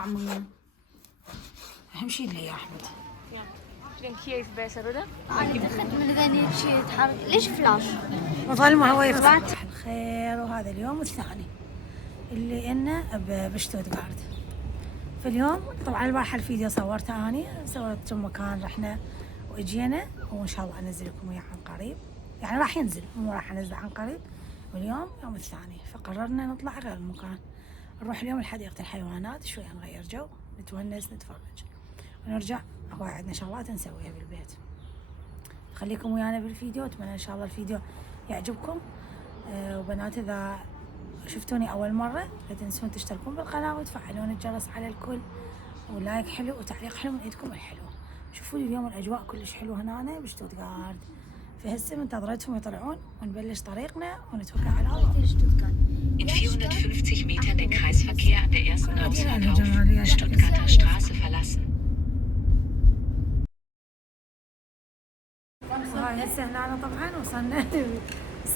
طعمه أهم شيء اللي يا أحمد. كيف besser, oder? أنا أخذت من ذني شيء يتحرك. ليش فلاش؟ وظل ما هو يفتح الخير. وهذا اليوم الثاني اللي إنه بشتوتغارت. في اليوم طبعا البارحة الفيديو صورته أني، سويت كم مكان رحنا وإجينا، وإن شاء الله أنزل لكم إياه عن قريب. يعني راح ينزل، مو راح أنزل عن قريب. واليوم يوم الثاني، فقررنا نطلع غير المكان، نروح اليوم لحديقة الحيوانات شوي، نغير جو، نتونس، نتفرج، ونرجع. هو عندنا شغلات نسويها بالبيت. خليكم ويانا بالفيديو، اتمنى ان شاء الله الفيديو يعجبكم. وبنات اذا شفتوني اول مرة لا تنسون تشتركون بالقناة وتفعلون الجرس على الكل، ولايك حلو وتعليق حلو من ايدكم الحلوة. شوفوا لي اليوم الاجواء كلش حلوة هنا بشتوتغارت، فهسه منتظرتهم يطلعون ونبلش طريقنا ونتوكل على الله. In 450 Metern den Kreisverkehr an der ersten Ausfahrt auf Stuttgarter Straße verlassen. هاي هسه هنا طبعا وصلنا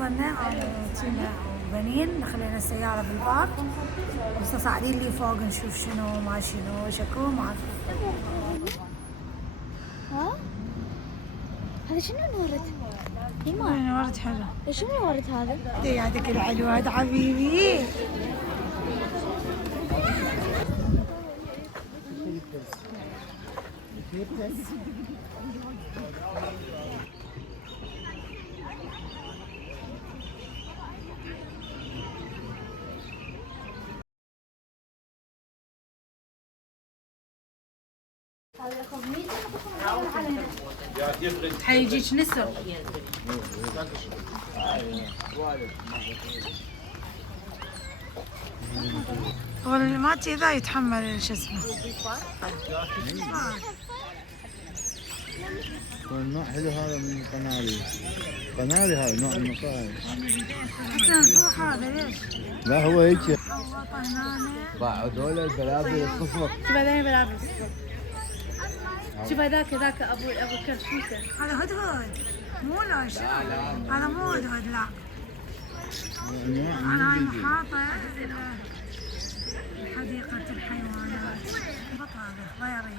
انا وبنين، خلينا السيارة بالبارك، وهسه صاعدين لي فوق نشوف شنو ما شنو شكو ما في. ها؟ هذا شنو الورد؟ انا ورد حلو. شنو الورد هذا؟ يعطيك العلوات حبيبي. حيجيك نسر. واللي ما ذا يتحمل شو اسمه. النوع حلو هذا من القناري. قناري هذا نوع من المقاهي. نروح هذا ليش؟ لا هو هيك. باعوا هذول البلابل الصفر. شوف هذول بلابل الصفر. شوف هذاك ابو كرشوكه. هذا هدهد مو لوش. هذا مو هدهد لا. أنا هاي محاطة حديقة الحيوانات. بطاطا غيري.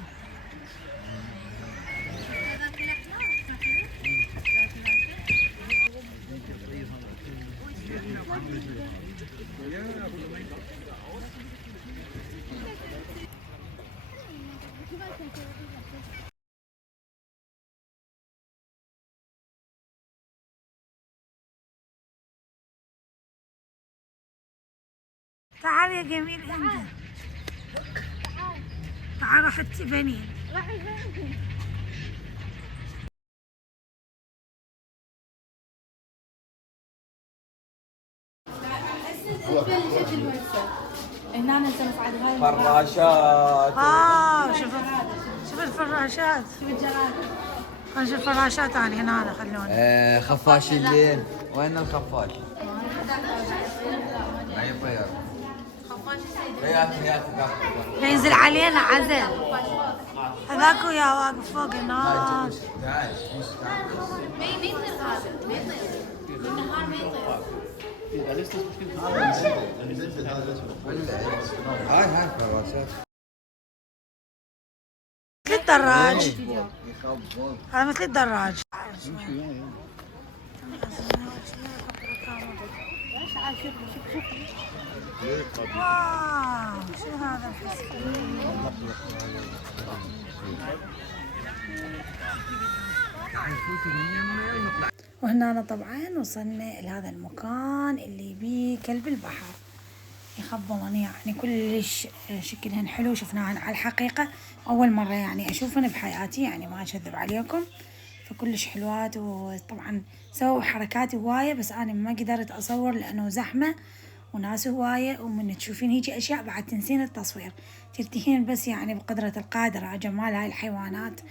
تعال يا جميل انت. تعال روح التبنين. هنا ننزل مصعد هاي فراشات. شوف الفراشات. شوف الجراد. نشوف الفراشات هنا خلونا. خفاش الليل. وين الخفاش؟ معي طير. خفاش ينزل علينا عزل. هذاك ويا واقف فوق هناك. تعال. ما يطير هذا، ما يطير. بالنهار ما يطير. هاي فراشات. مثل الدراج. هذا مثل الدراج. واو شو هذا وهنا طبعا وصلنا لهذا المكان اللي بيه كلب البحر. يخبلن يعني كلش شكلهن حلو. شفناهن على الحقيقة أول مرة يعني أشوفهن بحياتي، يعني ما أكذب عليكم، فكلش حلوات. وطبعا سووا حركات هواية بس أنا ما قدرت أصور لأنه زحمة وناس هواية، ومن تشوفين هيجي أشياء بعد تنسين التصوير، ترتيحين بس يعني بقدرة القادر على جمال هاي الحيوانات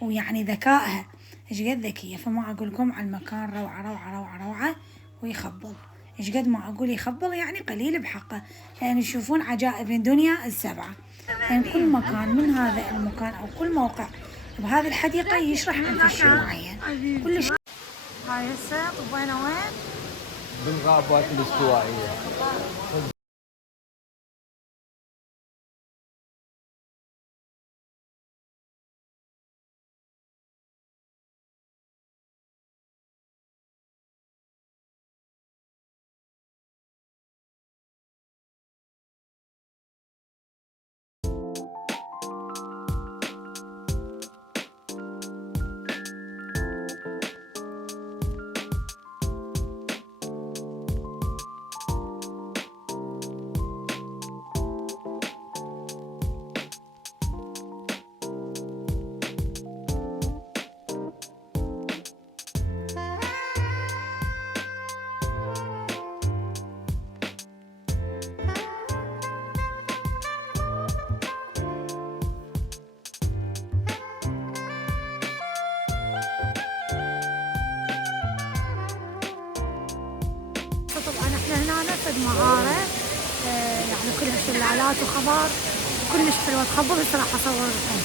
ويعني ذكائها ايش قد ذكية. فما أقول لكم على المكان روعة روعة روعة روعة. ويخبل ايش قد ما أقول يخبل يعني قليل بحقه، لأن يشوفون عجائب الدنيا السبعة. يعني كل مكان من هذا المكان أو كل موقع بهذه الحديقة يشرح عن شيء معين كلش. هاي هسه طبينا وين؟ بالغابات الاستوائية. صد مهارة، يعني كلها شلالات وخضار كلش حلوة تخبل. بس راح اصور لكم.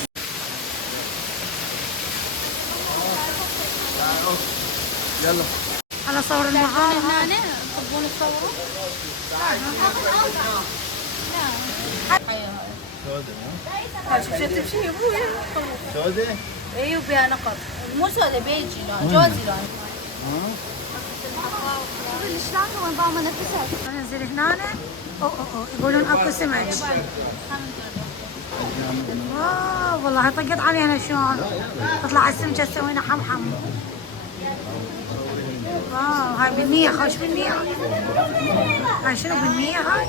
يلا انا اصور المهارة. هنا تبون تصوروا؟ سوداء تمشي يا ابويا سوداء ايوه بها نقط مو سوداء بيجي لون جوزي لون شلون هو نظام نفسه. انزل هنا يقولون اكو سمك. والله طقت علينا شلون تطلع السمكه تسوينا حمحم. هاي بالنية. خوش بالنية. هاي شنو بالنية هاي؟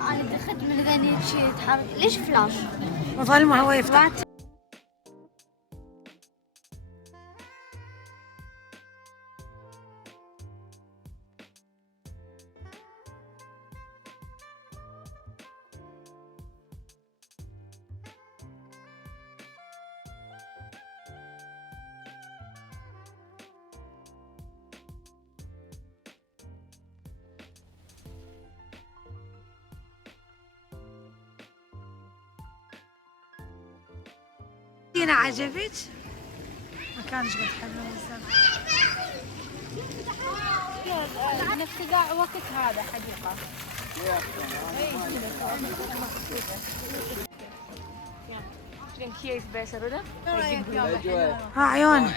أنا دخلت من ذني شيء يتحرك. ليش فلاش؟ مظلمة هو يفتح. هنا عجبك؟ مكان ايش قد حلو نفس قاع وقت هذا حديقة Hier is besser, oder? ها عيون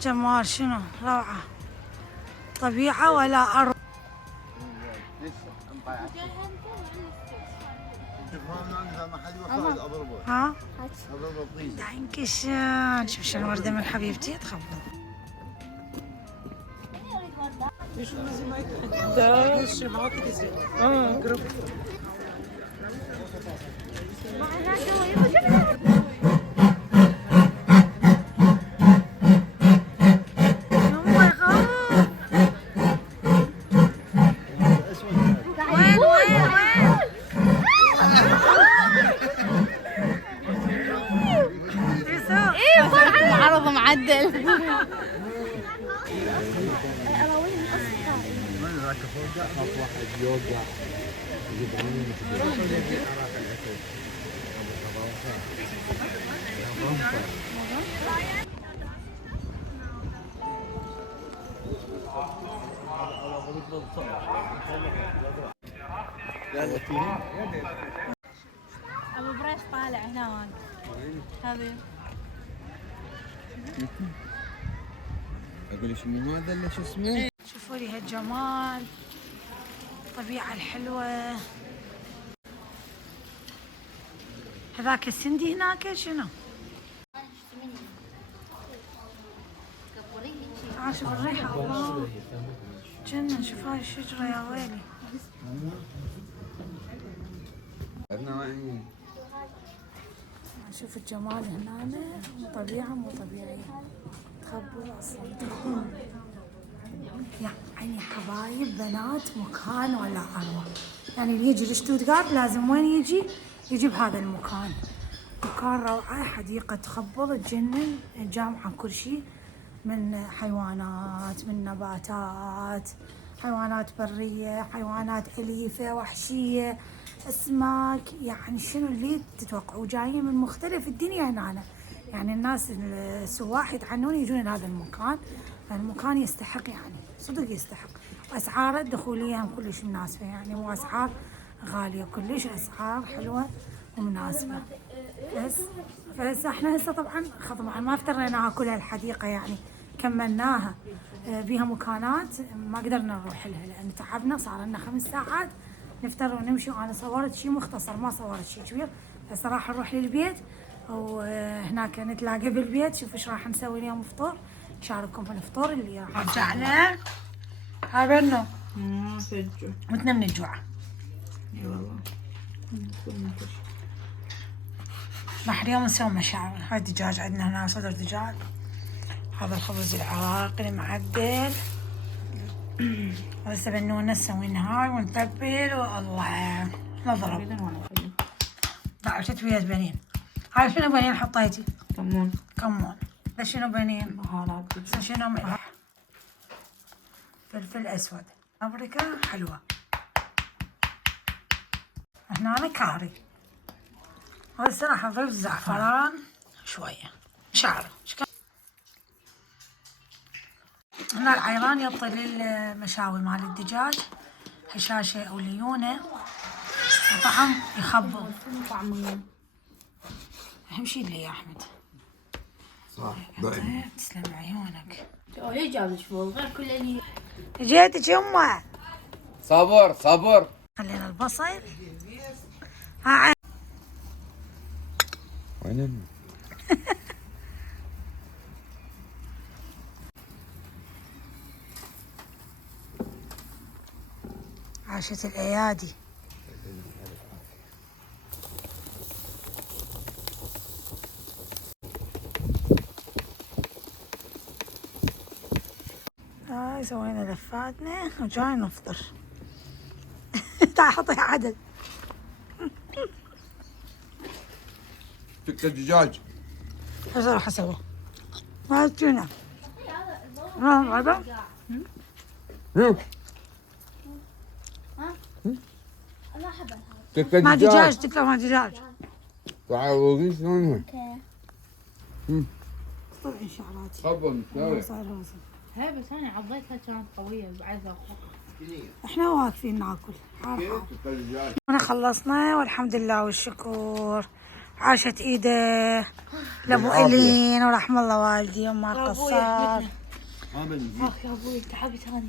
جمال. شنو روعة. طبيعة ولا أرض. ها داينكشن. شوف شنو وردة من حبيبتي تخبل. العرض معدل ابو بريش طالع هناك هذه. اقول شنو هذا اللي شو اسمه؟ شوفوا لي هالجمال. الطبيعة الحلوة. هذاك السندي هناك شنو؟ شوف الريحة. الله جنن. شوف هاي الشجرة يا ويلي. شوف الجمال هنا. طبيعة مو طبيعية. تخبل اصلا. يعني حبايب بنات مكان ولا اروع. يعني اللي يجي لشتوتغارت لازم وين يجي بهذا المكان. مكان روعة. حديقة تخبل تجنن. جامعة كل شيء من حيوانات من نباتات حيوانات برية حيوانات أليفة وحشية أسماك. يعني شنو اللي تتوقعوا. جايين من مختلف الدنيا هنا. يعني الناس السواح يتعنون يجون لهذا المكان. المكان يستحق يعني صدق يستحق. أسعاره الدخولية هم كلش مناسبة. يعني مو أسعار غالية كلش. أسعار حلوة ومناسبة. بس احنا هسه طبعا ما افتريناها كلها الحديقة. يعني كملناها بيها مكانات ما قدرنا نروح لها لأن تعبنا. صار لنا 5 ساعات نفتر ونمشي. وأنا صورت شيء مختصر ما صورت شيء كبير. بس راح نروح للبيت وهناك نتلاقى بالبيت. شوف ايش راح نسوي اليوم فطور. نشارككم في الفطور اللي راح رجعنا. هابرنو متنا من الجوع. اي والله راح اليوم نسوي مشاوي. هاي الدجاج عندنا هنا صدر دجاج، هذا الخبز العراقي المعدل، وهسه بنونا نسوي هاي ونتبل والله نضرب. بعد تتوية بنين. هاي شنو بنين حطيتي؟ كمون. كمون. هذا شنو بنين؟ بهارات. هذا شنو ملح؟ فلفل اسود، بابريكا حلوة. هنا كاري. وهسه راح اضيف زعفران شوية شعرة. هنا العيران يعطي للمشاوي مال الدجاج هشاشة أو ليونة وطعم يخبل. أهم شي اللي يا أحمد. صح. تسلم عيونك. ليش جاب الفول غير كل اللي جيتك يمه. صبر صبر. خلينا البصل. ها وين عاشت الأيادي. هاي سوينا لفاتنا وجاي نفطر. تعال حطي عدد. تكة دجاج. ايش راح اسوي؟ ما تجينا. غدا؟ تكة ما دجاج. دجاج تكفى ما دجاج. تعالوا شلونها؟ طلعي شعراتي. خبر مساوي. صار راسي. هاي بس انا عضيتها كانت قويه بعد احنا واقفين ناكل. حار حار. تكة دجاج. انا خلصنا والحمد لله والشكر. عاشت ايده لابو الين ورحم الله والدي وام القصار. ما بنزيد. يا ابوي تعبت هاني.